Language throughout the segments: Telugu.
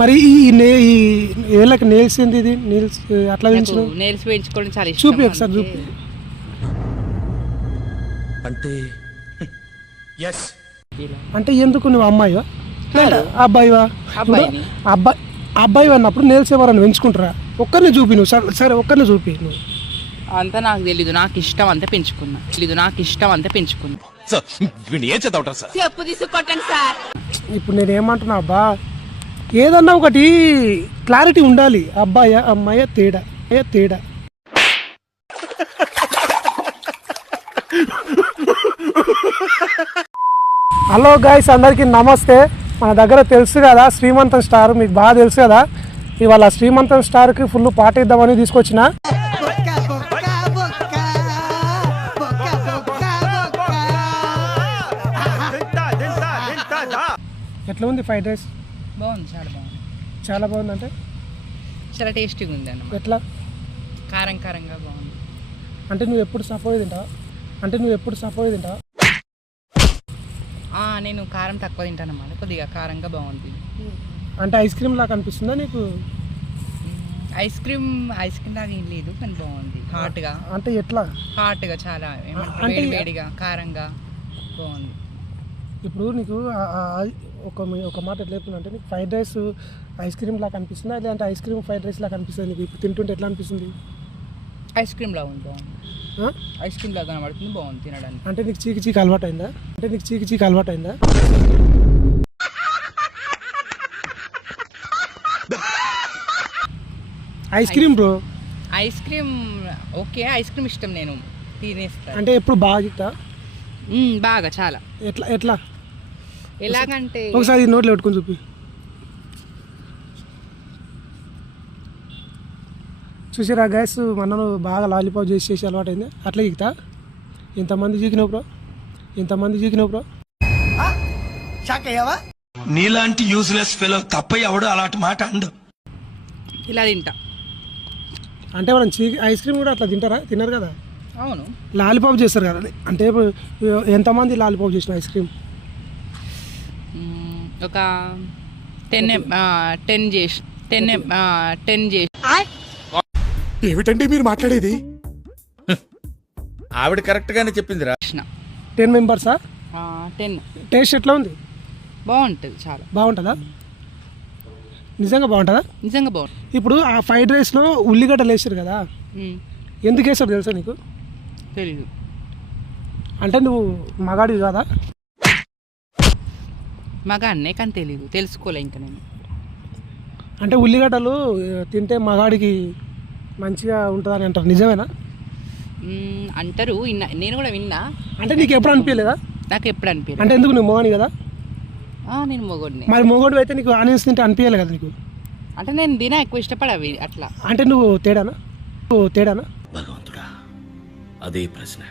మరి ఈ నే ఈ ఏళ్ళకి నేల్స్ ఏంది ఇది? నేల్స్ అట్లా పెంచిన నేల్స్ వేయించుకోవడం చాలా ఇష్టం చూపి ఒకసారి. చూపి. అంటే ఎస్. అంటే ఎందుకు నువ్వు అమ్మాయివా? అబ్బాయివా. అబ్బాయి అబ్బాయి అన్నప్పుడు నేల్స్ ఎవరైనా పెంచుకుంటారా? ఒక్కరిని చూపి నువ్వు. సరే సరే ఒక్కరిని చూపి నువ్వు. అంతా నాకు తెలీదు. నాకు ఇష్టం అంతే పెంచుకున్నా. తెలీదు. నాకు ఇష్టం అంతే పెంచుకున్నా. సార్. ఇప్పుడు నేను ఏమంటున్నా అబ్బా? ఏదన్నా ఒకటి క్లారిటీ ఉండాలి. అబ్బాయ అమ్మాయ తేడా ఏ తేడా. హలో గాయస్ అందరికీ నమస్తే. మన దగ్గర తెలుసు కదా శ్రీమంతం స్టార్. మీకు బాగా తెలుసు కదా. ఇవాళ శ్రీమంతం స్టార్కి ఫుల్ పాట ఇద్దామని తీసుకొచ్చిన. ఎట్లా ఉంది ఫ్రైడ్ రైస్ బాగుంది చాలా బాగుంది. చాలా బాగుందంటే? చాలా టేస్టీగా ఉంది అన్నమాట ఎట్లా? కారం కారంగా బాగుంది. అంటే నువ్వు ఎప్పుడు సపోయి తింటావా? అంటే నువ్వు ఎప్పుడు సపోయి తింటావా? ఆ, నేను కారం తక్కువ తింటాను అన్నమాట కొద్దిగా కారంగా బాగుంది. అంటే ఐస్ క్రీమ్ లాగా అనిపిస్తుందా నీకు? ఐస్ క్రీమ్ ఐస్ క్రీమ్ లాగా ఏం లేదు కానీ బాగుంది. హాట్గా. అంటే ఎట్లా? హాట్గా చాలా అంటే- వేడిగా కారంగా బాగుంది. ఇప్పుడు నీకు ఒక ఒక మాట ఎట్లా చెప్తున్నా అంటే నీకు ఫ్రైడ్ రైస్ ఐస్ క్రీమ్ లాగా అనిపిస్తుందా? లేదంటే ఐస్ క్రీమ్ ఫ్రైడ్ రైస్ లాగా అనిపిస్తుంది నీకు? ఇప్పుడు తింటుంటే ఎట్లా అనిపిస్తుంది? ఐస్ క్రీమ్ లాగా ఉంది? ఐస్ క్రీమ్ లాగా కనబడుతుంది బాగుంది తినడానికి. అంటే నీకు చీకి చీకి అలవాటు అయిందా అంటే నీకు చీకి చీకి అలవాటు అయిందా ice cream bro. Ice cream okay ice cream ఇష్టం నేను. తినేస్తాను అంటే ఎప్పుడు బాగా బాగా చాలా. ఎట్లా ఎట్లా? ఎలాగంటే ఒకసారి ఈ నోట్లో పెట్టుకొని చూపి. చూసారా గ్యాస్ మనను బాగా లాలీపాప్ చేసి చేసి అలవాటు అయింది అట్లా ఈగుతా ఇంతమంది చీకినావు బ్రో. ఇంతమంది చీకినావు బ్రో. నీలాంటి యూజ్లెస్ ఫెలో తప్ప ఎవడు అలాంటి మాట అండు ఇలా తింటా. అంటే మనం చీకి ఐస్ క్రీమ్ కూడా అట్లా తింటారా? తినరు కదా? అవును. లాలీపాప్ చేస్తారు కదా. అంటే ఎంతమంది లాలీపాప్ చేసిన ఐస్ క్రీమ్ ఒక టెన్ టెన్ చేసి టెన్ టెన్ చేసి. ఏమిటండి మీరు మాట్లాడేది? ఆవిడ కరెక్ట్ గానే చెప్పిందిరా. టెన్ మెంబర్సా టెన్ టేస్ట్ ఎట్లా ఉంది? బాగుంటుంది చాలా. బాగుంటుందా? నిజంగా బాగుంటుందా? నిజంగా బాగుంటుంది ఇప్పుడు ఆ ఫ్రైడ్ రైస్లో ఉల్లిగడ్డలు వేసారు కదా. ఎందుకు వేసారు తెలుసా నీకు? తెలీదు. అంటే నువ్వు మగాడివి కాదా? మగ అన్నే కానీ తెలీదు తెలుసుకోలే ఇంకా నేను. అంటే ఉల్లిగడ్డలు తింటే మగాడికి మంచిగా ఉంటుందని అంటారు. నిజమేనా? మ్మ్, అంటారు విన్నా నేను కూడా విన్నా. అంటే నీకు ఎప్పుడు అనిపించలేదా? నాకు ఎప్పుడు అనిపించలేదు. అంటే ఎందుకు నువ్వు మోగని కదా? ఆ, నేను మొగోడిని. మరి మొగోడు అయితే నీకు ఆనియన్స్ తింటే అనిపించాలి కదా నీకు? అంటే నేను తిన ఎక్కువ ఇష్టపడవి అట్లా. అంటే నువ్వు తేడానా? నువ్వు తేడానా? భగవంతుడా అదే ప్రశ్న.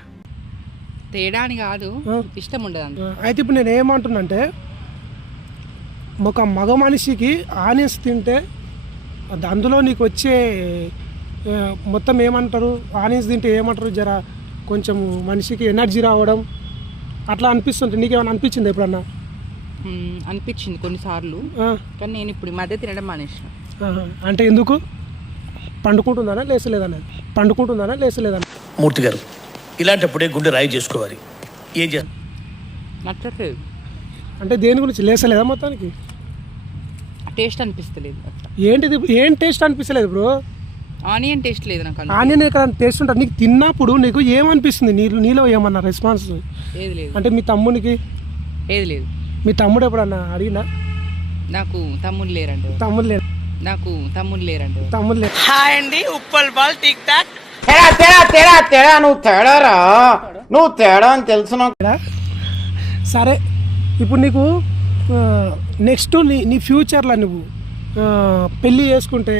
తేడా అని కాదు ఆ. ఇష్టం ఉండదు అంత. అయితే ఇప్పుడు నేను ఏమంటున్నా ఒక మగ మనిషికి ఆనియన్స్ తింటే అది అందులో నీకు వచ్చే మొత్తం ఏమంటారు? ఆనియన్స్ తింటే ఏమంటారు? జర కొంచెం మనిషికి ఎనర్జీ రావడం అట్లా అనిపిస్తుంటే నీకేమైనా అనిపించింది ఎప్పుడన్నా? అనిపించింది కొన్నిసార్లు. కానీ నేను ఇప్పుడు మధ్య తినడం మానేసిన. అంటే ఎందుకు? పండుకుంటుందానా లేసలేదన్నా పండుకుంటుందానా లేసలేదన్నా మూర్తి గారు ఇలాంటప్పుడే గుండె రాయి చేసుకోవాలి. ఏం చేయాలి? నచ్చట్లేదు. అంటే దేని గురించి లేసలేదా మొత్తానికి? టేస్ట్ అనిపిస్తలేదు అట్లా. ఏంటిది? ఏం టేస్ట్ అనిపిస్తలేదు బ్రో? ఆనియన్ టేస్ట్ లేదు నాకు. ఆనియన్ ఎక్కడ టేస్ట్ ఉంటుంది? నీకు తిన్నప్పుడు నీకు ఏమనిపిస్తుంది? నీ నీలో ఏమన్నా రెస్పాన్స్ ఏది లేదు. అంటే మీ తమ్మునికి? ఏది లేదు. మీ తమ్ముడు ఎప్పుడన్నా అడిగినా నాకు తమ్ముడు లేరండి. తమ్ముడు లేడు. నాకు తమ్ముడు లేరండి. తమ్ముడు లేడు. తేడా తేడా తేడా తేడా నువ్వు తేడారా? నువ్వు తేడా అని తెలుసు? సరే ఇప్పుడు నీకు నెక్స్ట్ నీ నీ ఫ్యూచర్లో నువ్వు పెళ్ళి చేసుకుంటే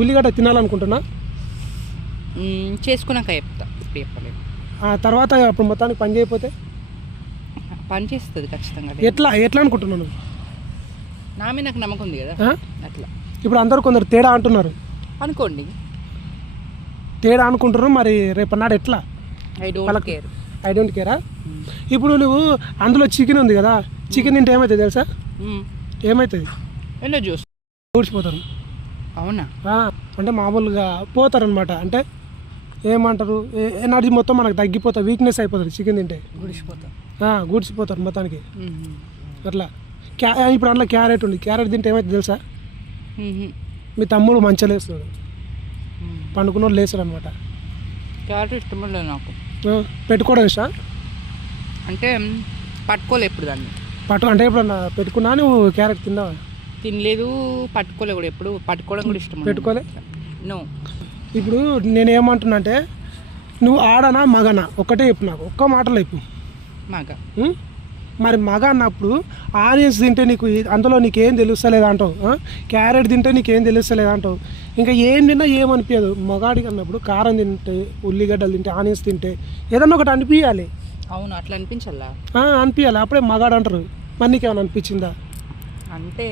ఉల్లిగడ్డ తినాలనుకుంటున్నా? చేసుకున్నాక చెప్తా చెప్పలేదు. ఆ తర్వాత అప్పుడు మొత్తానికి పని చేయకపోతే? పని చేస్తుంది ఖచ్చితంగా ఎట్లా ఎట్లా అనుకుంటున్నావు నువ్వు? నా మీద నాకు నమ్మకం ఉంది కదా? అట్లా. ఇప్పుడు అందరూ కొందరు తేడా అంటున్నారు. అనుకోండి. తేడా అనుకుంటున్నారు మరి రేపన్నాడు ఎట్లా? I don't care I don't కేరా ఇప్పుడు నువ్వు అందులో చికెన్ ఉంది కదా చికెన్ తింటే ఏమవుతుంది తెలుసా? ఏమవుతుంది ఎల్లో జ్యూస్. ఊడ్చిపోతారు. అవునా? అంటే మామూలుగా పోతారనమాట అంటే ఏమంటారు? ఎనర్జీ మొత్తం మనకు తగ్గిపోతుంది వీక్నెస్ అయిపోతుంది చికెన్ తింటే. గుడిసిపోతా ఆ, గూడ్చిపోతారు మొత్తానికి. అట్లా. క్యా ఇప్పుడు అందులో క్యారెట్ ఉంది. క్యారెట్ తింటే ఏమైతే తెలుసా? మీ తమ్ముడు మంచిగా లేస్తాడు. పండుకున్నోడు లేస్తాడు అనమాట క్యారెట్ ఇష్టం లేదు నాకు. పెట్టుకోవడం ఇష్టం అంటే పట్టుకోలే ఎప్పుడు దాన్ని. పట్టు అంటే ఇప్పుడు పెట్టుకున్నా నువ్వు క్యారెట్ తిన్నావా? తినలేదు పట్టుకోలే కూడా ఎప్పుడు. పట్టుకోవడం కూడా ఇష్టం. పెట్టుకోలే? నో ఇప్పుడు నేను ఏమంటున్నా అంటే నువ్వు ఆడనా మగనా? ఒక్కటే చెప్పు నాకు. ఒక్క మాటలో చెప్పు. ఉం? మరి మగ అన్నప్పుడు ఆనియన్స్ తింటే నీకు అందులో నీకేం తెలుస్తలేదు అంటావు? క్యారెట్ తింటే నీకేం తెలుస్తలేదు అంటావు? ఇంకా ఏం తిన్నా ఏమనిపించదు మగాడికి అన్నప్పుడు కారం తింటే ఉల్లిగడ్డలు తింటే ఆనియన్స్ తింటే ఏదన్నా ఒకటి అనిపించాలి అవును అట్లా అనిపించల్లా? అనిపించాలి అప్పుడే మగాడు అంటారు. మరి నీకేమైనా అనిపించిందా? అంటే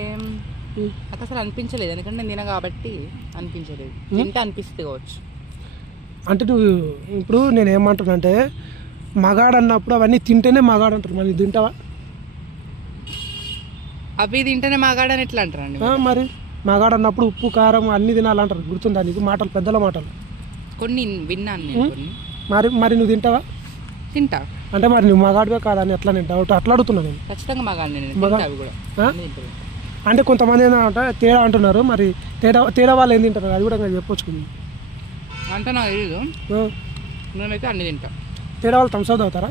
నాకు అసలు అనిపించలేదు. ఎందుకంటే నేను తిన కాబట్టి అనిపించలేదు. తింటే అనిపిస్తుంది కావచ్చు. అంటే నువ్వు ఇప్పుడు నేను ఏమంటున్నా అంటే మగాడు అన్నప్పుడు అవన్నీ తింటేనే మగాడు అంటారు. మరి తింటావా? అవి తింటేనే మాగాడని ఎట్లా అంటారండి? మరి మగాడు అన్నప్పుడు ఉప్పు కారం అన్నీ తినాలంటారు. గుర్తుందా నీకు? మాటలు పెద్దల మాటలు. కొన్ని విన్నాను నేను కొన్ని. మరి మరి నువ్వు తింటావా? తింటా. అంటే మరి నువ్వు మగాడివే కాదని ఎట్లా నేను డౌట్ అట్లా అడుగుతున్నా నేను. ఖచ్చితంగా మగాడిని నేను. మగ- తింటా అవి కూడా. ఆ? అన్నీ తింటా. అంటే కొంతమంది ఏంటంటే తేడా అంటున్నారు మరి తేడా తేడా వాళ్ళు ఏం తింటారు? అది కూడా నాకు చెప్పొచ్చు కొంచెం. అంటే నాకు తెలియదు ఆ, నేనైతే అన్ని తింటా. తేడా వాళ్ళు థమ్స్అప్ అవుతారా?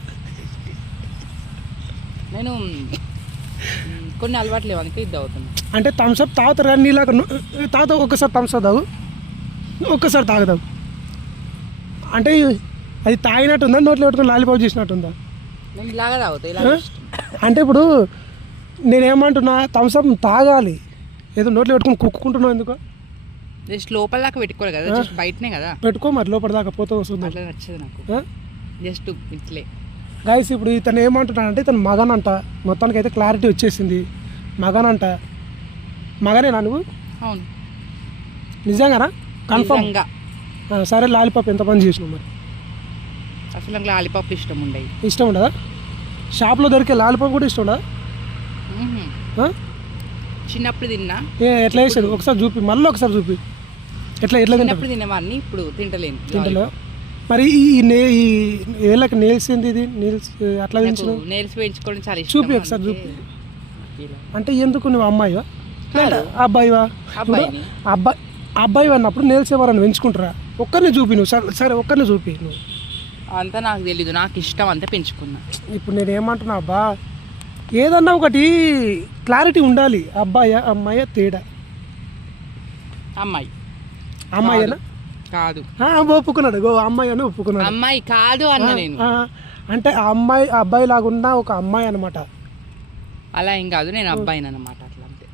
నేను మ్, కొన్ని అలవాట్లు లేవు అందుకే ఇది అవుతుంది. అంటే థమ్స్అప్ తాగుతారు కానీ నీలాగా తాగుతావు ఒక్కసారి థమ్స్అప్ తాగు. ఒక్కసారి తాగుతావు అంటే అది తాగినట్టుందా? నోట్లో పెట్టుకుని లాలిపాప్ చేసినట్టుందా? ఇలాగా తాగుతా? అంటే ఇప్పుడు నేనేమంటున్నా థమ్స్అప్ తాగాలి. ఏదో నోట్లో పెట్టుకుని కుక్కుంటున్నావు ఎందుకు? జస్ట్ లోపల దాకా పెట్టుకోరు కదా జస్ట్ బయటనే కదా. పెట్టుకో మరి లోపల దాకా పోతే వస్తుంది. అట్లా నచ్చదు నాకు. జస్ట్ ఇట్లే. గాయస్ ఇప్పుడు ఇతను ఏమంటున్నాడంటే ఇతను మగనంట. మొత్తానికి అయితే క్లారిటీ వచ్చేసింది. మగనంట. మగనేనా నువ్వు? అవును. నిజంగానా? కన్ఫర్మ్ సరే లాలిపాప్ ఎంత పని చేసినావు మరి? అసలు నాకు లాలీపాప్ ఇష్టం ఉండేవి ఇష్టం ఉండదా? షాప్లో దొరికే లాలిపాప్ కూడా ఇష్టం ఉండదా? చిన్నప్పుడు తిన్నా. ఎట్లా వేసాడు ఒకసారి చూపి మళ్ళీ ఒకసారి చూపి. ఎట్లా ఎట్లా తింటాడు చిన్నప్పుడు తినేవాడిని ఇప్పుడు తింటలేను. తింటలో మరి ఈ ఈ నే ఈ ఏళ్ళకి నేల్స్ ఏంది ఇది నేల్స్ అట్లా తించు నేల్స్ వేయించుకోవడం చాలా ఇష్టం చూపి. ఒకసారి చూపి. అంటే ఎందుకు నువ్వు అమ్మాయివా? అబ్బాయివా. అబ్బాయి అబ్బాయి అన్నప్పుడు నేల్స్ ఎవరైనా పెంచుకుంటారా? ఒక్కరిని చూపి నువ్వు సరే సరే ఒక్కరిని చూపి నువ్వు. అంతా నాకు తెలీదు నాకు ఇష్టం అంతా పెంచుకున్నా. ఇప్పుడు నేను ఏమంటున్నా అబ్బా ఏదన్నా ఒకటి క్లారిటీ ఉండాలి. అబ్బాయా అమ్మాయా తేడా. అమ్మాయి. అమ్మాయినా? కాదు. ఒప్పుకున్నాడు. గో అమ్మాయి అని ఒప్పుకున్నాడు. అమ్మాయి కాదు అన్న నేను. అంటే ఆ అమ్మాయి అబ్బాయి లాగున్న ఒక అమ్మాయి అనమాట అలా ఏం కాదు నేను అబ్బాయిని అన్నమాట అట్లా అంతే.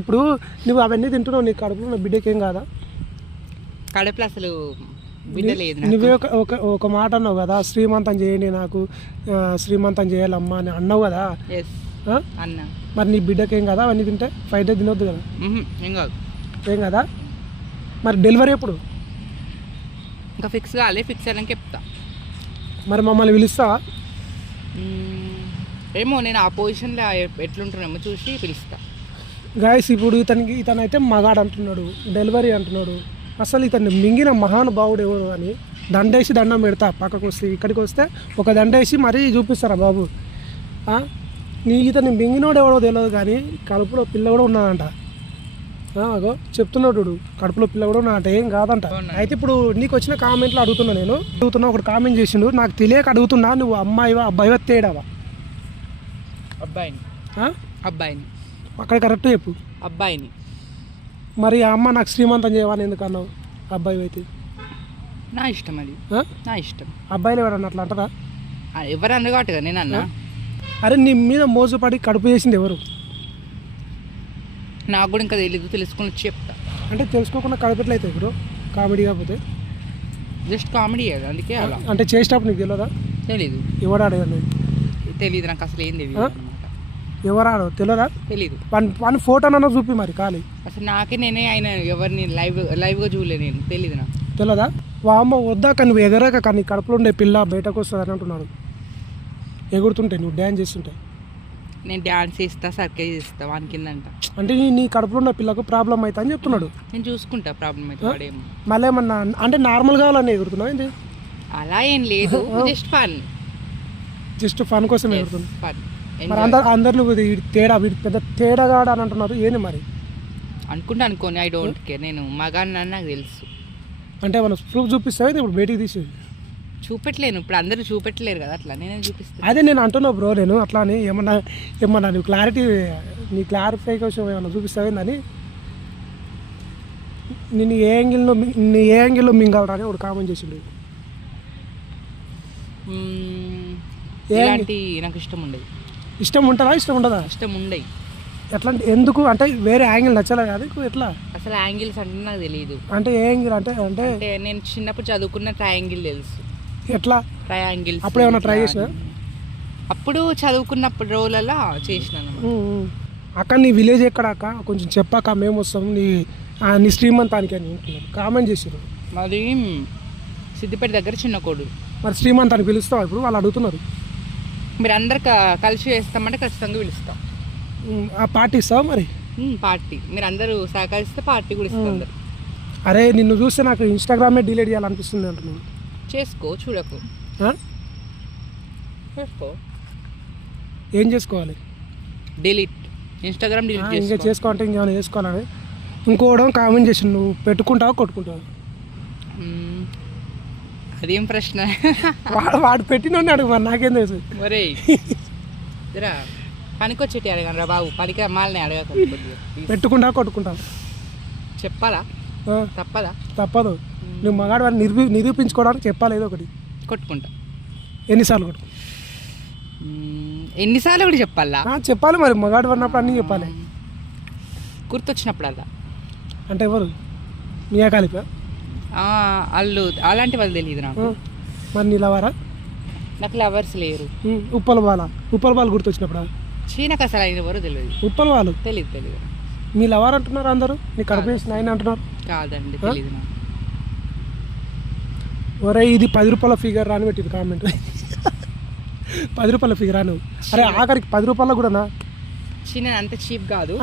ఇప్పుడు నువ్వు అవన్నీ తింటున్నావు నీ కడుపులో బిడ్డకి కాదా? కడుపులో అసలు. నువ్వే ఒక ఒక మాట అన్నావు కదా శ్రీమంతం చేయండి నాకు శ్రీమంతం చేయాలమ్మా అని అన్నావు కదా? అన్న. మరి నీ బిడ్డకి ఏం కదా? అవన్నీ తింటే ఫైవ్ డేస్ తినొద్దు కదా? ఏం కాదు. ఏం కదా? మరి డెలివరీ ఎప్పుడు? ఇంకా ఫిక్స్ కాలే ఫిక్స్ అయ్యాక చెప్తా. మరి మమ్మల్ని పిలుస్తావా? ఏమో నేను ఆ పొజిషన్లో ఎట్లుంటున్నామో చూసి పిలుస్తా. గాయస్ ఇప్పుడు ఇతనికి ఇతను అయితే మగాడు అంటున్నాడు డెలివరీ అంటున్నాడు. అసలు ఇతన్ని మింగిన మహానుభావుడు ఎవరు అని దండేసి దండం పెడతా పక్కకు వస్తే ఇక్కడికి వస్తే ఒక దండేసి మరీ చూపిస్తారా బాబు? ఆ? నీ ఇతన్ని మింగినోడు ఎవడో తెలియదు కానీ కడుపులో పిల్ల కూడా ఉన్నాడంట అగో చెప్తున్నాడు కడుపులో పిల్ల కూడా ఉన్నాడంట ఏం కాదంట. అయితే ఇప్పుడు నీకు వచ్చిన కామెంట్లో అడుగుతున్నా నేను. అడుగుతున్నా ఒకటి కామెంట్ చేసిండు నాకు తెలియక అడుగుతున్నా నువ్వు అమ్మాయివా అబ్బాయివా తేడావా? అబ్బాయిని? అబ్బాయిని. అక్కడ కరెక్ట్ చెప్పు. అబ్బాయిని. మరి ఆ అమ్మ నాకు శ్రీమంతం చేయమని ఎందుకు అన్నావు? అబ్బాయి అయితే. నా ఇష్టం అది. ఆ? నా ఇష్టం. అబ్బాయిలు ఎవరన్నా అట్లా అంటారా? ఆ, ఎవరు అనగాటుగా నేను అన్నా. అరే నీ మీద మోసపడి కడుపు చేసింది ఎవరు? నాకు కూడా ఇంకా తెలీదు తెలుసుకుని వచ్చి చెప్తా. అంటే తెలుసుకోకుండా కడుపు ఎట్లా అవుతుంది ఇప్పుడు కామెడీ కాకపోతే. జస్ట్ కామెడీ కదా అందుకే అలా. అంటే చేసేటప్పుడు నీకు తెలియదా తెలీదు. ఎవరు ఆడేది తెలీదు నాకు అసలు ఏం తెలియదు ఆ? అనమాట ఎవరు ఆడో తెలియదా తెలీదు. వన్ వన్ ఫోటోనన్నా చూపి మరి ఖాళీ. అసలు నాకే నేనే ఆయన ఎవరిని లైవ్ లైవ్గా చూడలే నేను. తెలీదు నాకు. తెలియదా వామ్మ వద్దాక నువ్వు ఎగరాక కానీ కడుపులో ఉండే పిల్ల బయటకు వస్తుంది అని అంటున్నాడు. ఎగురుతుంటే నువ్వు డ్యాన్స్ చేస్తుంటే? నేను డ్యాన్స్ చేస్తా సర్కేజ్ చేస్తా వాని కిందంట. అంటే నీ- నీ కడుపులో ఉన్న పిల్లకు ప్రాబ్లం అవుతా అని చెప్తున్నాడు. నేను చూసుకుంటా ప్రాబ్లం అయితే వాడేమో. మళ్ళీ ఏమన్నా అంటే నార్మల్ కావాలని ఎగురుతున్నావు ఏంటి అలా ఏం లేదు జస్ట్ ఫన్. జస్ట్ ఫన్ కోసం ఎగురుతున్నావు. ఫన్. మరి అందరు అందరిలో తేడా వీడి పెద్ద తేడాగాడు అని అంటున్నారు. ఏంది మరి? అనుకుంటా అనుకోని ఐ డోంట్ కేర్ నేను మగాన్ని నాకు తెలుసు. అంటే మనం ప్రూఫ్ చూపిస్తావు? ఏంది ఇప్పుడు బయటికి తీసి చూపెట్టలేను. ఇప్పుడు అందరూ చూపెట్టలేరు కదా అట్లా. నేనే చూపిస్తాను? అదే నేను అంటున్నా బ్రో నేను అట్లా అని ఏమన్నా ఏమన్నా నువ్వు క్లారిటీ నీ క్లారిఫై కోసం ఏమన్నా చూపిస్తావేందని నేను ఏ యాంగిల్లో నీ ఏ యాంగిల్లో మింగలరా అని ఒకడు కామెంట్ చేసిండు. మ్మ్. ఏ- ఇలాంటి నాకు ఇష్టం ఉండదు. ఇష్టం ఉంటుందా? ఇష్టం ఉండదా? ఇష్టం ఉండయి ఎట్లా అంటే ఎందుకు? అంటే వేరే యాంగిల్ నచ్చలే కాదు ఎట్లా? అసలు యాంగిల్స్ అంటే నాకు తెలియదు అంటే ఏ యాంగిల్? అంటే అంటే అంటే నేను చిన్నప్పుడు చదువుకున్న ట్రయాంగిల్ తెలుసు. ఎట్లా? ట్రయాంగిల్స్ అప్పుడు ఏమన్నా try చేసినా? అప్పుడు చదువుకున్నప్పుడు రోజులలో చేసినాను. అక్క నీ విలేజ్ ఎక్కడ అక్క? కొంచెం చెప్పాక మేము వస్తాం. నీ ఆ, నీ శ్రీమంతానికి అని కామెంట్ చేసారు మాది సిద్దిపేట దగ్గర చిన్న కోడు. మరి శ్రీమంతానికి పిలుస్తావా ఇప్పుడు? వాళ్ళు అడుగుతున్నారు. మీరు అందరు కలిసి చేస్తామంటే ఖచ్చితంగా పిలుస్తాం. పార్టీ ఇస్తావా మరి? పార్టీ. మీరు అందరూ సహకరిస్తే పార్టీ కూడా ఇస్తాం అరే నిన్ను చూస్తే నాకు ఇన్స్టాగ్రామే డిలీట్ చేయాలనిపిస్తుంది అంటున్నాను చేసుకో చూడకు? చేసుకో. ఏం చేసుకోవాలి? డిలీట్. ఇన్స్టాగ్రామ్ డిలీట్ ఇంకా చేసుకో చేసుకోవాలంటే ఇంకేమైనా చేసుకోవాలని ఇంకోవడం కామెంట్ చేసి నువ్వు పెట్టుకుంటావా కొట్టుకుంటావా. అదేం ప్రశ్న? వాడు వాడు పెట్టినోడిని అడుగు మరి నాకేం తెలుసు? మరే జరా పనికొచ్చేటి అడగను రా బాబు. పనికి అమ్మాలని అడగక. పెట్టుకుంటావా కొట్టుకుంటావా చెప్పాలా? ఆ, తప్పదా? తప్పదు. నువ్వు మగాడు వాడిని నిరూపి నిరూపించుకోవడానికి చెప్పాలి ఏదో ఒకటి. కొట్టుకుంటా. ఎన్నిసార్లు కొట్టు? మ్మ్. ఎన్నిసార్లు కూడా చెప్పాలా? ఆ, చెప్పాలి మరి. మగాడు అన్నప్పుడు అన్నీ చెప్పాలి. గుర్తొచ్చినప్పుడల్లా. అంటే ఎవరు? మియా కలిపా ఆ, వాళ్ళు అలాంటి వాళ్ళు తెలియదు నాకు. మరి నీలవారా నాకు లవర్స్ లేరు. ఉప్పల బాల ఉప్పల బాల్ గుర్తొచ్చినప్పుడు? చీ నాకు అసలు ఆయన ఎవరో తెలియదు ఉప్పల వాళ్ళు తెలియదు తెలియదు మీ లవర్ అంటున్నారు అందరూ? నీ కడిపేసి నాయన అంటున్నారు? కాదండి తెలియదు నాకు. ఒరే ఇది పది రూపాయల ఫిగర్ రాని పెట్టింది కామెంట్ పది రూపాయల ఫిగర్ రాను. అరే ఆఖరికి పది రూపాయల కూడానా చీ నేను అంత చీప్ కాదు?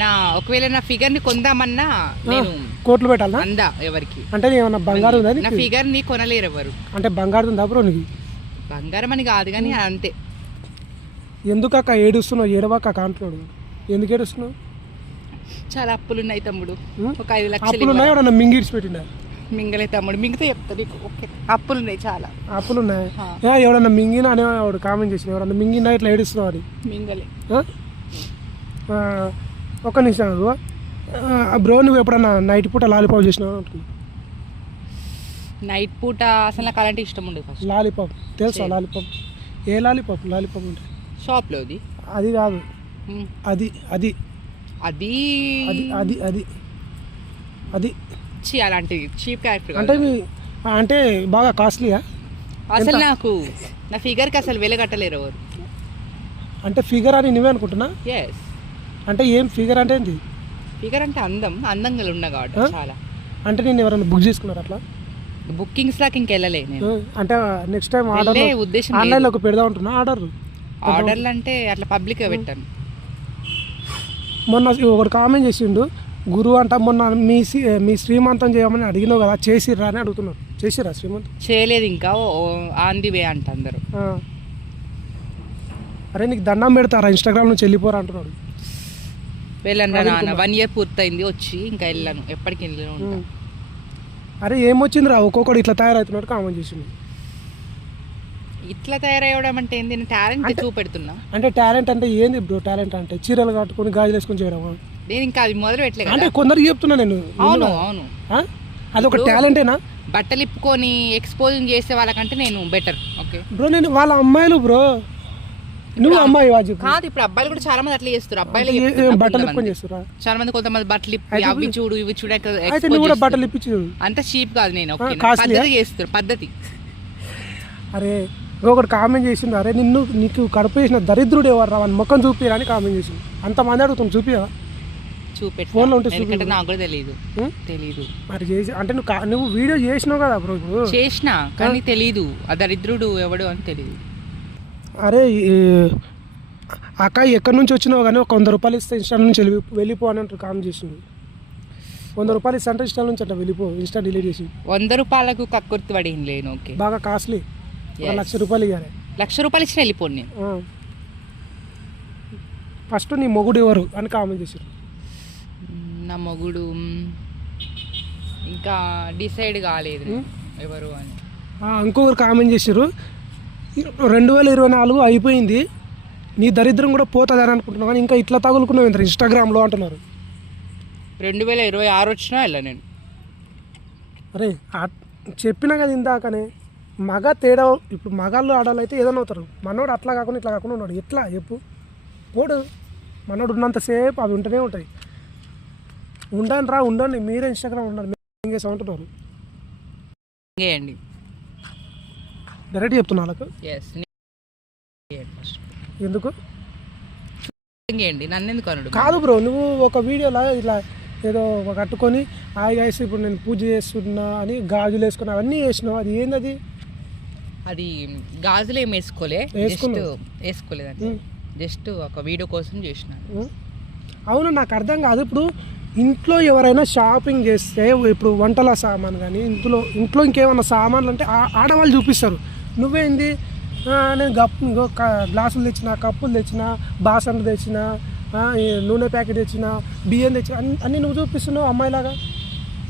నా ఒకవేళ నా ఫిగర్ని కొందామన్నా నేను కోట్లు పెట్టాలా? అందా ఎవరికి? అంటే నీ ఏమన్నా బంగారు ఉందా నా? ఫిగర్ని కొనలేరు ఎవరు. అంటే బంగారు ఉందా బ్రో నీకు? బంగారం అని కాదు కానీ అంతే. ఎందుకు అక్క ఏడుస్తున్నావు ఏడవాక అంటున్నాడు ఎందుకు ఏడుస్తున్నావు? చాలా అప్పులు ఉన్నాయి తమ్ముడు? ఒక ఐదు లక్షలు అప్పులు ఉన్నాయి ఎవడన్నా మింగిడిచి పెట్టిండా? మింగలే తమ్ముడు. మింగితే చెప్తా నీకు. ఓకే. అప్పులు ఉన్నాయి చాలా అప్పులు ఉన్నాయి ఎవడన్నా మింగినా అనే వాడు కామెంట్ చేసిన ఎవడన్నా మింగినా ఇట్లా ఏడుస్తున్నావు అని. మింగలే. ఒక్క నిమిషం. ఆ, బ్రో నువ్వు ఎప్పుడన్నా నైట్ పూట లాలీపాప్ చేసినావు అంటున్నా నైట్ పూట అసలు నాకు అలాంటి ఇష్టం ఉండదు ఫస్ట్ లాలీపాప్. తెలుసా లాలీపాప్? ఏ లాలీపాప్? లాలీపాప్ అంటే? షాప్లోది అది? కాదు. ఉం. అది అది. అది అది అది అది. అది. ఛీ, అలాంటిది. చీప్ క్యారెక్టర్ అంటే మీ అంటే బాగా కాస్ట్లీయా అసలు నాకు నా ఫిగర్కి అసలు వెలగట్టలేరు అంటే ఫిగర్ అని నువ్వే అనుకుంటున్నా? ఎస్ అంటే ఏం ఫిగర్ అంటే ఏంటి? ఫిగర్ అంటే అందం అందంగా ఉన్నా కాబట్టి? చాలా. అంటే నేను ఎవరైనా బుక్ చేసుకున్నారు అట్లా? బుకింగ్స్ లాగా ఇంకెళ్ళలే నేను. అంటే నెక్స్ట్ టైం ఆర్డర్ ఉద్దేశం లేదు. ఆన్లైన్లోకి పెడదాం ఉంటున్నా ఆర్డర్ ఆర్డర్లు అంటే అట్లా పబ్లిక్ పెట్టాను. మొన్న ఒకడు కామెంట్ చేసిండు గురువు అంట మొన్న మీ మీ శ్రీమంతం చేయమని అడిగినావు కదా చేసిర్రా అని అడుగుతున్నారు చేసిరా శ్రీమంతం? చేయలేదు ఇంకా ఆన్ ది వే అంట అందరూ. అరే నీకు దండం పెడతారా? ఇన్స్టాగ్రామ్ నుంచి వెళ్ళిపోరా అంటున్నాడు. వెళ్ళను రా నాన్న. వన్ ఇయర్ పూర్తయింది వచ్చి ఇంకా వెళ్ళాను. ఎప్పటికి వెళ్ళను ఉంటా. అరే ఏమొచ్చిందిరా? ఒక్కొక్కడు ఇట్లా తయారవుతున్నాడు కామెంట్ చేసిండు. ఇట్లా తయారయ్యడం అంటే ఏంది? నేను టాలెంట్ చూపెడుతున్నా. అంటే టాలెంట్ అంటే ఏంది బ్రో? టాలెంట్ అంటే చీరలు కట్టుకొని గాజులు వేసుకొని చేయడమా నేను ఇంకా అది మొదలు పెట్టలే అంటే కదా. కొందరికి చెప్తున్నా నేను. అవును అవును. ఆ? అదొక టాలెంటేనా? బట్టలు ఇప్పుకొని ఎక్స్పోజింగ్ చేసే వాళ్ళకంటే నేను బెటర్ ఓకే బ్రో నేను వాళ్ళ అమ్మాయిలు బ్రో. నువ్వు అమ్మాయి కాదు ఇప్పుడు అబ్బాయిలు కూడా చాలా మంది అట్లా చేస్తారు అబ్బాయిలు బట్టలు. ఇప్పుకొని చేస్తురా చాలా మంది కొంతమంది బట్టలు ఇప్పి అవి చూడు ఇవి చూడు అయితే నువ్వు కూడా. బట్టలు ఇప్పించు. అంత చీప్ కాదు నేను? పద్ధతి చేస్తారు పద్ధతి. అరే ఒకటి కామెంట్ చేసిండు అరే నిన్ను నీకు కడుపు చేసిన దరిద్రుడు ఎవరు రా? అని ముఖం చూపిరా అని కామెంట్ చేసిండు. అంతమంది అడుగుతాం చూపియా చూపెట్టు. Phone లో ఉంటే. నాకు కూడా తెలియదు ఉం? తెలీదు. మరి చేసి అంటే నువ్వు నువ్వు వీడియో చేసినావు కదా బ్రో చేసిన కానీ తెలీదు. ఆ దరిద్రుడు ఎవడు అని తెలియదు అరే అక్క ఎక్కడి నుంచి వచ్చినావు కానీ ఒక వంద రూపాయలు ఇస్తే ఇన్స్టా నుంచి వెళ్ళి వెళ్ళిపో అని అంటారు కామెంట్ చేసిండు. వంద రూపాయలు ఇస్తా అంటే ఇన్స్టా నుంచి అంట వెళ్ళిపో ఇన్స్టా డిలీట్ చేసి. వంద రూపాయలకు కక్కుర్తి పడింది లేను ఓకే. బాగా కాస్ట్లీ. లక్ష రూపాయలు ఇవ్వాలి లక్ష రూపాయలు ఇచ్చిన వెళ్ళిపోను నేను. ఫస్ట్ నీ మొగుడు ఎవరు అని కామెంట్ చేసారు మ్మ్, నా మొగుడు ఇంకా డిసైడ్ కాలేదు ఎవరు అని. ఇంకొకరు కామెంట్ చేశారు రెండు వేల ఇరవై నాలుగు అయిపోయింది. నీ దరిద్రం కూడా పోతుంది అని అనుకుంటున్నావు కానీ ఇంకా ఇట్లా తగులుకున్నావు ఇంత ఇన్స్టాగ్రామ్లో అంటున్నారు. రెండు వేల ఇరవై ఆరు వచ్చినా వెళ్ళా నేను. అరే చెప్పినా కదా ఇందాకనే మగ తేడా ఇప్పుడు మగాళ్ళు ఆడాలి అయితే ఏదైనా అవుతారు. మనోడు అట్లా కాకుండా ఇట్లా కాకుండా ఉన్నాడు. ఎట్లా? చెప్పు. పోడు. మనోడు ఉన్నంతసేపు అవి ఉంటూనే ఉంటాయి. ఉండండి రా ఉండండి. మీరే ఇన్స్టాగ్రామ్ ఉన్నారు మీరు చేసి అంటున్నారు. చేయండి డైరెక్ట్ చెప్తున్నా వాళ్ళకు? ఎందుకు? నన్ను ఎందుకు అనుడు? కాదు బ్రో నువ్వు ఒక వీడియోలో ఇలా ఏదో ఒక కట్టుకొని హాయ్ గైస్ ఇప్పుడు నేను పూజ చేస్తున్నా అని గాజులు వేసుకున్నా అవన్నీ వేసినావు. అది ఏంది అది గాజులు ఏం వేసుకోలే జస్ట్. వేసుకోలేదండి. జస్ట్ ఒక వీడియో కోసం చేసిన? అవును నాకు అర్థం కాదు. ఇప్పుడు ఇంట్లో ఎవరైనా షాపింగ్ చేస్తే ఇప్పుడు వంటల సామాన్ కానీ ఇంట్లో ఇంట్లో ఇంకేమైనా సామాన్లు అంటే ఆ- ఆడవాళ్ళు చూపిస్తారు. నువ్వేంది? "ఆ, నేను గప్పు గ్లాసులు తెచ్చిన కప్పులు తెచ్చిన బాసన్లు తెచ్చిన నూనె ప్యాకెట్ తెచ్చిన బియ్యం తెచ్చిన అన్ని నువ్వు చూపిస్తున్నావు అమ్మాయిలాగా?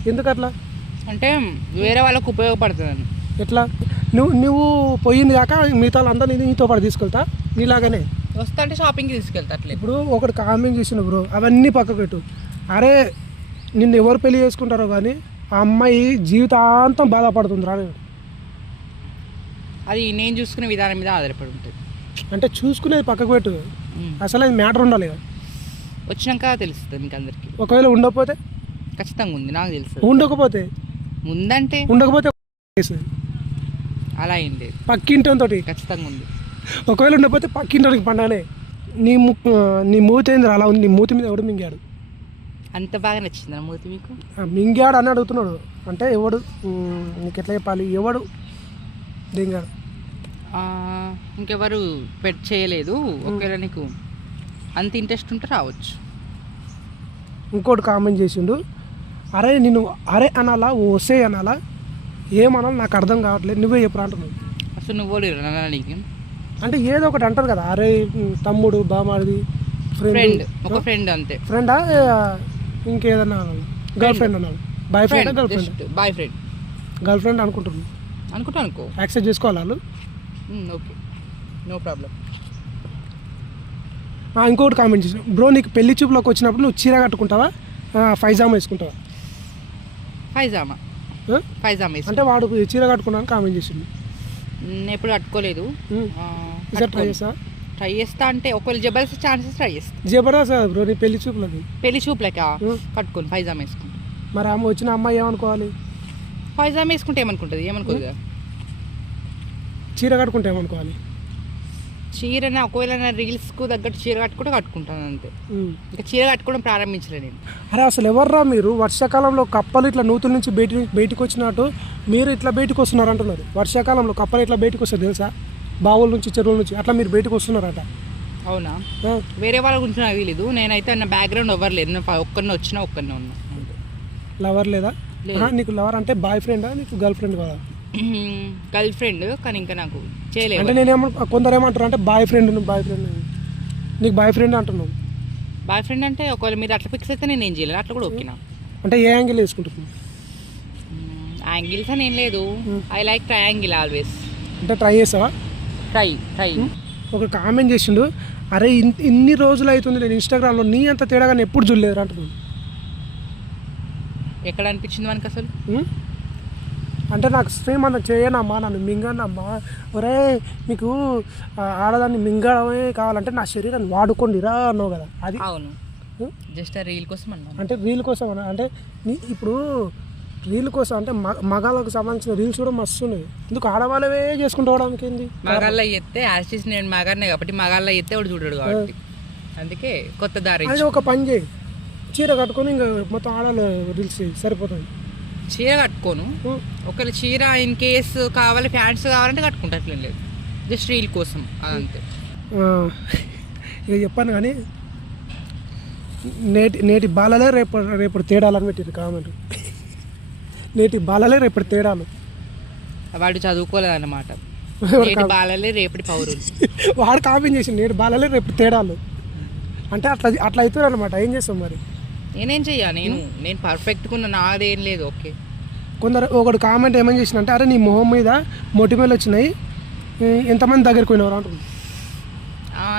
ఎందుకు అట్లా అంటే వేరే వాళ్ళకు ఉపయోగపడుతుందని. ఎట్లా? నువ్వు నువ్వు పోయింది కాక మిగతా వాళ్ళందరినీ నీతో పాటు తీసుకెళ్తా? నీలాగానే? వస్తా అంటే షాపింగ్కి తీసుకెళ్తా అట్లే. ఇప్పుడు ఒకటి కామెంట్ చేసిన బ్రో అవన్నీ పక్కకు పెట్టు. అరే నిన్ను ఎవరు పెళ్ళి చేసుకుంటారో కానీ ఆ అమ్మాయి జీవితాంతం బాధపడుతుంది రా అది నేను చూసుకునే విధానం మీద ఆధారపడి ఉంటుంది. అంటే చూసుకునేది పక్కకు పెట్టు. అసలు అది మ్యాటర్ ఉండాలి కదా. వచ్చినాక తెలుస్తుంది మీకు అందరికి. ఒకవేళ ఉండకపోతే? ఖచ్చితంగా ఉంది నాకు తెలుసు. ఉండకపోతే? ముందంటే ఉండకపోతే. అలా ఏం లేదు. పక్కింటంతో ఖచ్చితంగా ఉంది. ఒకవేళ ఉండకపోతే పక్కింటోనికి పండగానే. నీ ము నీ మూతి ఏంది అలా ఉంది. నీ మూతి మీద ఎవడు మింగాడు? అంత బాగా నచ్చింది నా మూతి మీకు? మింగాడు అని అడుగుతున్నాడు. అంటే ఎవడు నీకు ఎట్లా చెప్పాలి? ఎవడు దింగాడు ఇంకెవరు పెట్ చేయలేదు. ఒకవేళ నీకు అంత ఇంట్రెస్ట్ ఉంటే రావచ్చు. ఇంకోటి కామెంట్ చేసిండు. అరే నేను అరే అనాలా ఓసే అనాలా? ఏమనాలి నాకు అర్థం కావట్లేదు. నువ్వే చెప్పరా అంటున్నావు అసలు నువ్వు నీకు? అంటే ఏదో ఒకటి అంటారు కదా. అరే తమ్ముడు బామాడిది ఫ్రెండ్ ఒక ఫ్రెండ్ అంతే. ఫ్రెండా ఇంకేదన్నా గర్ల్ ఫ్రెండ్ అన్నాడు boyfriend girlfriend boyfriend girlfriend అనుకుంటున్నాను అనుకుంటా అనుకో. యాక్సెప్ట్ చేసుకోవాలి వాళ్ళు? ఓకే. No problem. ఆ, ఇంకొకటి కామెంట్ చేసిన. బ్రో నీకు పెళ్ళి చూపులోకి వచ్చినప్పుడు నువ్వు చీర కట్టుకుంటావా? ఫైజామా వేసుకుంటావా? పైజామా ఆ? పైజామా వేసి అంటే వాడు చీర కట్టుకున్నాను కామెంట్ చేసిండు. నేను ఎప్పుడు కట్టుకోలేదు. ఈసారి ట్రై కట్టుకోను. చేసా ట్రై చేస్తా అంటే ఒకవేళ జబర్దస్త్ ఛాన్సెస్ ట్రై చేస్తా. జబర్దస్త్ కదా బ్రో నీ పెళ్ళి చూపులకి పెళ్ళి చూపులకా? ఉమ్. కట్టుకోను పైజామా వేసుకుంటా మరి ఆమె వచ్చిన అమ్మాయి ఏమనుకోవాలి? పైజామా వేసుకుంటే ఏమనుకుంటుంది? ఏమనుకోదు కదా చీర కట్టుకుంటే ఏమనుకోవాలి చీర ఒకవేళ నా రీల్స్కు తగ్గట్టు చీర కట్టుకుంటే కట్టుకుంటాను అంతే. ఇంకా చీర కట్టుకోవడం ప్రారంభించలే నేను. అరే అసలు ఎవర్రా మీరు? వర్షాకాలంలో కప్పలు ఇట్లా నూతుల నుంచి బయట బయటికి వచ్చినట్టు మీరు ఇట్లా బయటకు వస్తున్నారు అంటున్నారు. వర్షాకాలంలో కప్పలు ఇట్లా బయటకు వస్తారు తెలుసా? బావుల నుంచి చెరువుల నుంచి అట్లా మీరు బయటకు వస్తున్నారట. అవునా? వేరే వాళ్ళ గురించి నాకు తెలియదు నేనైతే నా బ్యాక్గ్రౌండ్ ఎవరు లేదు నేను ఒక్కరిని వచ్చినా ఒక్కరినే ఉన్నా. లవర్ లేదా? లేదు. నీకు లవర్ అంటే బాయ్ ఫ్రెండా నీకు గర్ల్ ఫ్రెండ్ కదా? గర్ల్ ఫ్రెండ్ కానీ ఇంకా నాకు చేయలేదు. అంటే నేనేమో కొందరు ఏమంటారు అంటే బాయ్ ఫ్రెండ్ బాయ్ ఫ్రెండ్ నీకు బాయ్ ఫ్రెండ్ అంటున్నావు. బాయ్ ఫ్రెండ్ అంటే ఒకవేళ మీరు అట్లా ఫిక్స్ అయితే నేను ఏం చేయలేదు అట్లా కూడా ఓకేనా? అంటే ఏ యాంగిల్ వేసుకుంటున్నావు? యాంగిల్స్ అని ఏం లేదు. ఐ లైక్ ట్రయాంగిల్ ఆల్వేస్ అంటే ట్రై చేసావా? ట్రై ట్రై ఒక కామెంట్ చేసిండు అరే ఇన్- ఇన్ని రోజులు అవుతుంది నేను ఇన్స్టాగ్రామ్లో నీ అంత తేడాగా నేను ఎప్పుడు చూడలేదు అంటున్నాను ఎక్కడ అనిపించింది మనకి అసలు? అంటే నాకు స్ట్రీమ్ అంత చేయనమ్మా నన్ను మింగనమ్మా. ఒరే మీకు ఆడదాన్ని మింగడమే కావాలంటే నా శరీరాన్ని వాడుకోండిరా అన్నావు కదా. అది అవును? జస్ట్ రీల్ కోసం అన్నాను. అంటే రీల్ కోసం అన్న అంటే ఇప్పుడు రీల్ కోసం అంటే మగ మగాళ్ళకు సంబంధించిన రీల్స్ కూడా మస్తు ఉన్నాయి. ఎందుకు ఆడవాళ్ళవే చేసుకుంటూ ఏంది? మగాళ్ళ ఎత్తే యాసిస్ నేను మగాడినే కాబట్టి మగాళ్ళ ఎత్తే ఒకటి చూడడు కాబట్టి. అందుకే కొత్త దారి అది ఒక పని చేయి. చీర కట్టుకొని ఇంకా మొత్తం ఆడాలి రీల్స్ సరిపోతుంది. చీర కట్టుకోను. ఒకవేళ చీర ఇన్ కేస్ కావాలి ఫ్యాంట్స్ కావాలంటే కట్టుకుంటా అట్లేం లేదు. జస్ట్ రీల్ కోసం అదంతే. ఇక చెప్పాను కానీ నేటి నేటి బాలలే రేపు రేపు తేడాలని పెట్టారు కామెంట్. నేటి బాలలే రేపు తేడాలు. వాడు చదువుకోలేదన్నమాట. నేటి. బాలలే రేపటి పౌరులు. వాడు కామెంట్ చేసి నేటి బాలలే రేపు తేడాలు. అంటే అట్లా అట్లా అవుతుంది అనమాట ఏం చేస్తాం మరి? నేనేం చెయ్యా? నేను నేను పర్ఫెక్ట్గా ఉన్న నాదేం లేదు ఓకే. కొందరు ఒకడు కామెంట్ ఏమని చేసిన అంటే అరే నీ మొహం మీద మొటిమేలు వచ్చినాయి. ఎంతమంది దగ్గరికి పోయినవారు అంటుంది.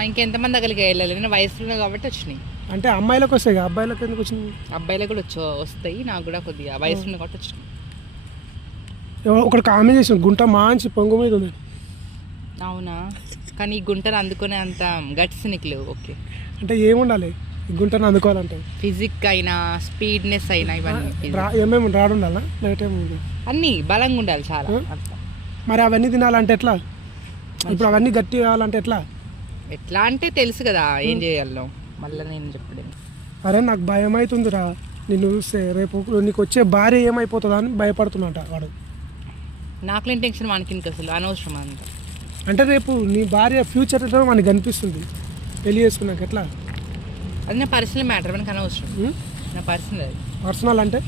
ఇంకెంతమంది దగ్గరికి వెళ్ళాలి? నేను వయసులో కాబట్టి వచ్చినాయి. అంటే అమ్మాయిలకు వస్తాయి కదా, అబ్బాయిలకు ఎందుకు వచ్చింది? అబ్బాయిలకు కూడా వచ్చో వస్తాయి నాకు కూడా కొద్దిగా వయసులో కాబట్టి వచ్చినాయి. ఒకడు కామెంట్ చేసిన గుంట మంచి పొంగు మీద ఉంది. అవునా? కానీ ఈ గుంటను అందుకునే అంత గట్స్ నీకు లేవు ఓకే. అంటే ఏముండాలి? గుంటను అందుకోవాలంటే. ఫిజిక్ అయినా స్పీడ్నెస్ అయినా ఇవన్నీ ఏమేమి రాడు ఉండాలా? లేట్ ఏమి. అన్నీ బలంగా ఉండాలి చాలా. మరి అవన్నీ తినాలంటే ఎట్లా? ఇప్పుడు అవన్నీ గట్టి కావాలంటే ఎట్లా? ఎట్లా అంటే తెలుసు కదా ఏం చేయాలో. మళ్ళీ నేను చెప్పలేను. అరే నాకు భయం అవుతుందిరా నిన్ను చూస్తే రేపు నీకు వచ్చే భార్య ఏమైపోతుందా అని భయపడుతున్నట వాడు. నాకు టెన్షన్ మనకి అసలు అనవసరం అంత అంటే రేపు నీ భార్య ఫ్యూచర్ మనకి కనిపిస్తుంది పెళ్ళి చేసుకున్నాక ఎట్లా? అది నా పర్సనల్ మ్యాటర్ మనకు అనవసరం? నా పర్సనల్ అది. పర్సనల్ అంటే.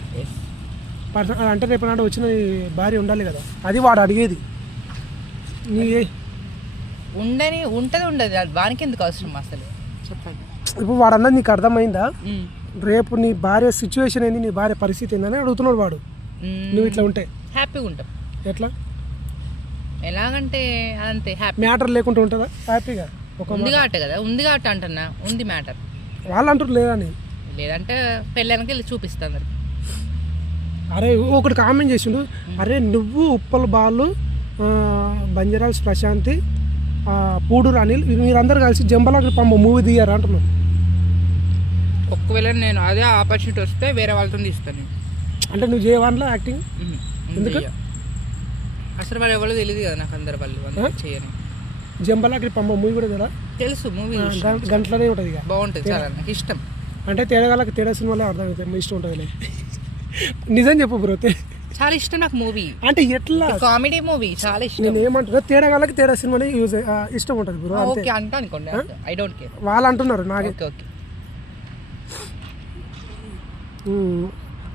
పర్సనల్ అంటే రేపు నాడు వచ్చిన భార్య ఉండాలి కదా. అది వాడు అడిగేది. నీ ఉండని ఉంటది ఉండదు. అది వానికి ఎందుకు అవసరం అసలు? చెప్పండి. ఇప్పుడు వాడు అన్నది నీకు అర్థమైందా. రేపు నీ భార్య సిచ్యువేషన్ ఏంది? నీ భార్య పరిస్థితి ఏందని అడుగుతున్నాడు వాడు. నువ్వు ఇట్లా ఉంటే. హ్యాపీగా ఉంటాం. ఎట్లా? ఎలాగంటే అంతే హ్యాపీ మ్యాటర్ లేకుండా ఉంటుందా? హ్యాపీగా ఒక ఉంది కాబట్టి కదా. ఉంది కాబట్టి అంటున్నా. ఉంది మ్యాటర్ వాళ్ళు అంటారు లేదని లేదంటే పెళ్ళానికి వెళ్ళి చూపిస్తాను అరే ఒకటి కామెంట్ చేసిండు. అరే నువ్వు ఉప్పల బాలు బంజరాల్స్ ప్రశాంతి ఆ, పూడూరు అనిల్ మీరందరూ కలిసి జంబలాకి పంప మూవీ తీయారు అంటున్నాను ఒకవేళ నేను అదే ఆపర్చునిటీ వస్తే వేరే వాళ్ళతో తీస్తాను అంటే నువ్వు చేయవాన్లో యాక్టింగ్. ఎందుకు? అసలు వాళ్ళు ఎవరో తెలియదు కదా నాకు అందరు వాళ్ళు చేయను. జంబలాకి పంప మూవీ కూడా కదా తెలుసు మూవీ గంటలోనే ఉంటుంది ఇక. బాగుంటుంది చాలా నాకు ఇష్టం. అంటే తేడాగాళ్ళకి తేడా సినిమాలో అర్థమవుతుంది మీ ఇష్టం ఉంటుందిలే. నిజం చెప్పు బ్రో చాలా ఇష్టం నాకు మూవీ. అంటే ఎట్లా? కామెడీ మూవీ చాలా ఇష్టం. నేను ఏమంటున్నా తేడాగాళ్ళకి తేడా సినిమానే యూజ్ ఇష్టం ఉంటుంది బ్రో ఓకే అంటా అనుకోండి ఐ డోంట్ కేర్ వాళ్ళు అంటున్నారు నాకే. ఓకే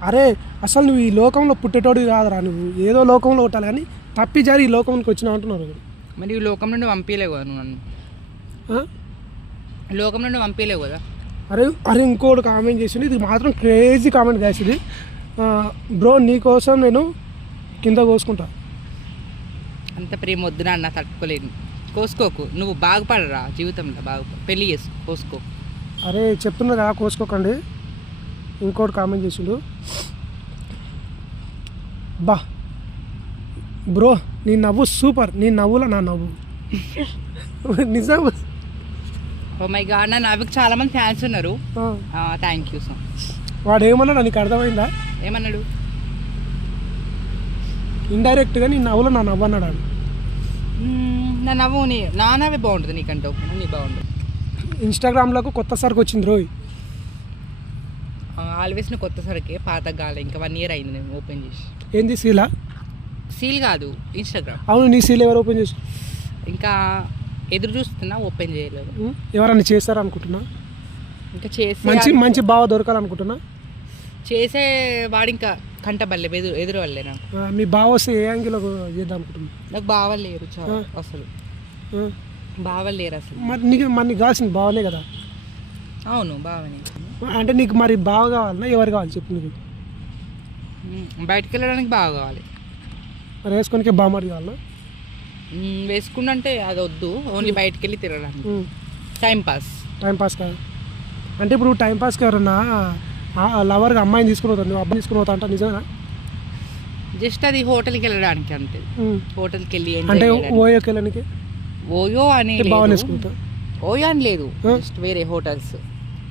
అరే అసలు నువ్వు ఈ లోకంలో పుట్టేటోడు కాదురా నువ్వు. ఏదో లోకంలో పుట్టాలి కానీ తప్పి జారి ఈ లోకంలోకి వచ్చినావు అంటున్నారు. మరి ఈ లోకం నుండి పంపించలేవు కదా నువ్వు నన్ను. లోకం నుండి పంపించలేవు కదా. అరే అరే ఇంకోటి కామెంట్ చేసింది ఇది మాత్రం క్రేజీ కామెంట్ ఇది. బ్రో నీకోసం నేను కింద కోసుకుంటా. అంత ప్రేమ వద్దు నాన్న తట్టుకోలేను. కోసుకోకు. నువ్వు బాగుపడరా జీవితంలో బాగు పెళ్ళి చేసుకో కోసుకో. అరే చెప్తున్నా కదా కోసుకోకండి. ఇంకోటి కామెంట్ చేసిండు. బా. బ్రో నీ నవ్వు సూపర్. నీ నవ్వులో నా నవ్వు. నిజం? ఓ మై గాడ్ నా నవ్వుకి చాలా మంది ఫ్యాన్స్ ఉన్నారు. థ్యాంక్ యూ సో మచ్ వాడు ఏమన్నా నీకు అర్థమైందా? ఏమన్నాడు? ఇండైరెక్ట్గా నీ నవ్వులో నా నవ్వు అన్నాడు నా నవ్వు నీ నా నవ్వే బాగుంటుంది నీకంటే. నీ బాగుంటుంది. ఇన్స్టాగ్రామ్లకు కొత్త సరుకు వచ్చింది రోయ్. ఆల్వేస్ కొత్త సరికే పాత గాలి ఇంకా వన్ ఇయర్ అయింది నేను ఓపెన్ చేసి. ఏంది సీలా సీల్ కాదు ఇన్స్టాగ్రామ్ అవును నీ సీల్ ఎవరు ఓపెన్ చేసి ఇంకా ఎదురు చూస్తున్నా ఓపెన్ చేయలేదు. ఉం? ఎవరన్నా చేస్తారా అనుకుంటున్నా? ఇంకా చేసే మంచి మంచి బావ దొరకాలనుకుంటున్నా? చేసే వాడు ఇంకా కంట బల్లే ఎదురు ఎదురు వల్లే నాకు. మీ బావ వస్తే ఏ యాంగిల్ చేద్దాం అనుకుంటున్నా? నాకు బావలు లేరు చాలా అసలు. బావలు లేరు అసలు. మరి నీకు మరి నీకు కావాల్సింది బావనే కదా? అవును బావని. అంటే నీకు మరి బావ కావాలన్నా ఎవరు కావాలి చెప్పు నీకు? బయటికి వెళ్ళడానికి బాగా కావాలి. మరి వేసుకోనికి బామ్మడి కావాలన్నా మ్మ్, వేసుకుంటే అది వద్దు. ఓన్లీ బయటికి వెళ్ళి తిరగడానికి ఉం. టైం పాస్ టైం పాస్ కాదు అంటే ఇప్పుడు టైం పాస్కి ఎవరన్నా లవర్గా అమ్మాయిని తీసుకుని పోతాను నువ్వు అబ్బాయి తీసుకుని పోతా అంటే నిజమేనా? జస్ట్ అది హోటల్కి వెళ్ళడానికి అంతే. హోటల్కి వెళ్ళి అంటే. ఓయోకి వెళ్ళడానికి? ఓయో అని ఓయో అని లేదు? జస్ట్ వేరే హోటల్స్.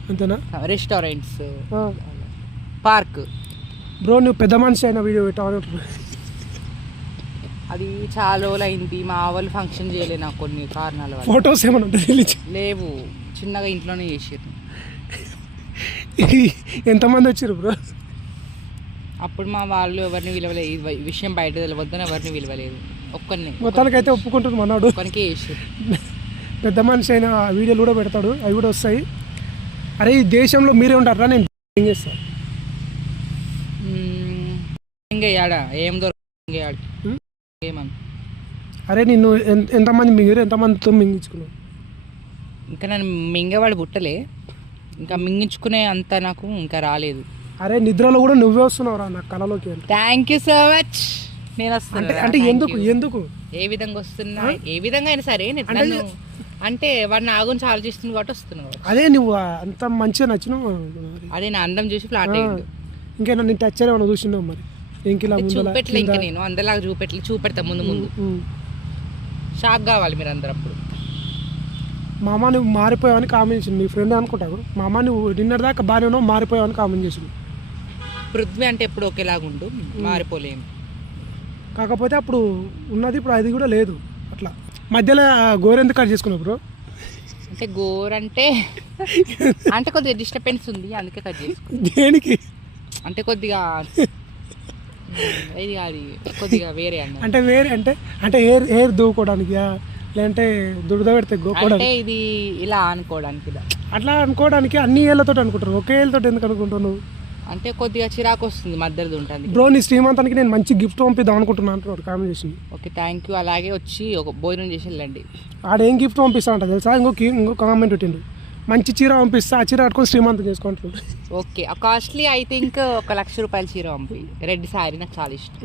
అంతేనా? రెస్టారెంట్స్. పార్క్ బ్రో నువ్వు పెద్ద మనిషి అయిన వీడియో పెట్టావు? అది చాలా రోజులు అయింది. మా వాళ్ళు ఫంక్షన్ చేయలే నాకు కొన్ని కారణాల వల్ల. ఫొటోస్ ఏమైనా లేవు. చిన్నగా ఇంట్లోనే చేసారు ఎంతమంది వచ్చారు బ్రో? అప్పుడు మా వాళ్ళు ఎవరిని విలువలేదు విషయం బయట తెలియవద్దని ఎవరిని విలువలేదు ఒక్కరిని మొత్తానికి అయితే ఒప్పుకుంటుంది మనోడు. ఒక్కరికే చేసారు పెద్ద మనిషి అయిన వీడియోలు కూడా పెడతాడు. అవి కూడా వస్తాయి. అరే ఈ దేశంలో మీరే ఉంటారా? నేను ఏం చేస్తాను ఇంకా ఆడా? ఏం దొరక ఆడ ఉమ్. ఏమని అరే నిన్ను ఎంత ఎంతమంది మింగిరు ఎంతమందితో మింగించుకున్నావు? ఇంకా నన్ను మింగేవాడు పుట్టలే. ఇంకా మింగించుకునే అంత నాకు ఇంకా రాలేదు. అరే నిద్రలో కూడా నువ్వే వస్తున్నావురా నా కళలోకి థ్యాంక్ యూ సో మచ్ నేను అంటే వస్తున్నా అంటే ఎందుకు. ఎందుకు? ఏ విధంగా వస్తున్నా? ఏ విధంగా అయినా సరే నేను అంటే- నన్ను అంటే వాడు నా గురించి ఆలోచిస్తుంది కాబట్టి వస్తున్నావు. అదే నువ్వు అంత మంచిగా నచ్చినావు. అదే నా అందం చూసి ఫ్లాట్ ఇంకా నన్ను టచ్ ఏమైనా చూసినావు మరి? ఇంకిలా ముందు చూపెట్టలే ఇంకా నేను అందరిలాగా చూపెట్టలే చూపెడతా ముందు ముందు. షాక్ కావాలి మీరు అందరు అప్పుడు. మా అమ్మ నువ్వు మారిపోయావని కామెంట్ చేసింది నీ ఫ్రెండ్ అనుకుంటావు మా అమ్మ నువ్వు డిన్నర్ దాకా బాగానే ఉన్నావు మారిపోయావని కామెంట్ చేసింది పృథ్వీ అంటే ఎప్పుడు ఒకేలాగా ఉండు మారిపోలేము. కాకపోతే అప్పుడు ఉన్నది ఇప్పుడు అది కూడా లేదు. అట్లా. మధ్యలో గోరెందుకు కట్ చేసుకున్నావు బ్రో అంటే గోర్ అంటే అంటే కొద్దిగా డిస్టర్బెన్స్ ఉంది అందుకే కట్ చేసుకో దేనికి? అంటే కొద్దిగా ఇది కొద్దిగా వేరే అన్న. అంటే వేరే అంటే అంటే హెయిర్ హెయిర్ దూకోవడానికి లేదంటే దురద పెడితే గోకోవడానికి ఇది ఇలా అనుకోవడానికి ఇలా అట్లా అనుకోవడానికి అన్ని ఏళ్ళతో అనుకుంటారు. ఒకే ఏళ్ళతో ఎందుకు అనుకుంటావు నువ్వు? అంటే కొద్దిగా చిరాకు వస్తుంది మధ్యలో ఉంటుంది బ్రో నీ శ్రీమంతానికి నేను మంచి గిఫ్ట్ పంపిద్దాం అనుకుంటున్నాను అంటున్నాడు కామెంట్ చేసింది ఓకే థ్యాంక్ యూ అలాగే వచ్చి ఒక భోజనం చేసి వెళ్ళండి. ఆడేం గిఫ్ట్ పంపిస్తా అంట తెలుసా ఇంకొక ఇంకో కామెంట్ పెట్టిండు. మంచి చీర పంపిస్తా ఆ చీర కట్టుకొని శ్రీమంతం చేసుకుంటున్నాడు ఓకే. కాస్ట్లీ ఐ థింక్ ఒక లక్ష రూపాయల చీర పంపి. రెడ్ శారీ నాకు చాలా ఇష్టం.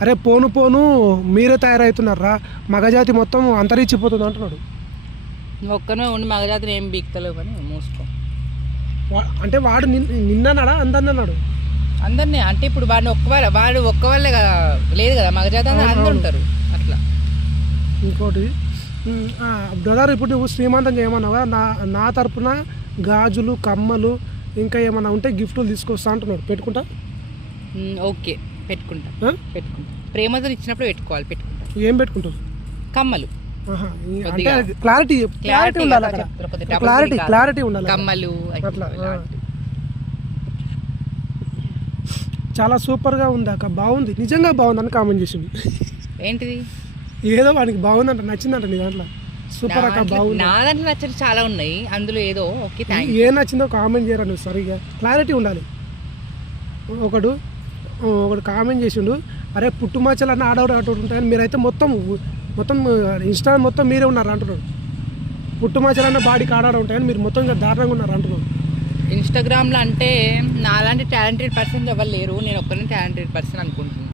అరే పోను పోను మీరే తయారవుతున్నారా మగజాతి మొత్తం అంతరించిపోతుంది అంటున్నాడు. నువ్వు ఒక్కనే ఉండి మగజాతిని ఏం బీక్తలేవు కానీ మూసుకో వా- అంటే వాడు నిన్- నిన్నన్నాడా? అందన్నాడు అందరినీ అంటే ఇప్పుడు వాడిని ఒక్క వాడు ఒక్క వాళ్ళే కదా లేదు కదా మగజాతి అందరూ ఉంటారు. అట్లా. ఇంకోటి బ్రదర్ ఇప్పుడు నువ్వు శ్రీమంతం చేయమన్నావా నా నా తరపున గాజులు కమ్మలు ఇంకా ఏమన్నా ఉంటే గిఫ్ట్లు తీసుకొస్తా అంటున్నాడు. పెట్టుకుంటా? ఓకే. పెట్టుకుంటా? పెట్టుకుంటా. ప్రేమతో ఇచ్చినప్పుడు పెట్టుకోవాలి పెట్టుకుంటా. ఏం పెట్టుకుంటావు? కమ్మలు. క్లారిటీ క్లారిటీ ఉండాలి క్లారిటీ. క్లారిటీ ఉండాలి. కమ్మలు అట్లా. చాలా సూపర్గా ఉంది అక్క. బాగుంది. నిజంగా బాగుందని కామెంట్ చేసింది. ఏంటిది? ఏదో వానికి బాగుందంట నచ్చిందంట నీ దాంట్లో. సూపర్ అక్క బాగుంది. నా దాంట్లో నచ్చని చాలా ఉన్నాయి. అందులో ఏదో ఓకే థ్యాంక్ ఏ నచ్చిందో కామెంట్ చేయరా నువ్వు సరిగా క్లారిటీ ఉండాలి. ఒకడు ఒకడు కామెంట్ చేసిండు అరే పుట్టుమచ్చలు అన్న ఆడవాడు ఉంటాయని మీరైతే మొత్తం మొత్తం ఇన్స్టా మొత్తం మీరే ఉన్నారు అంటున్నాడు పుట్టుమచ్చలు అన్న బాడీకి ఆడాడు ఉంటాయని మీరు మొత్తం దారుణంగా ఉన్నారు అంటున్నాడు ఇన్స్టాగ్రామ్లో అంటే నాలాంటి టాలెంటెడ్ పర్సన్స్ ఎవరు లేరు. నేను ఒక్కనే టాలెంటెడ్ పర్సన్ అనుకుంటున్నాను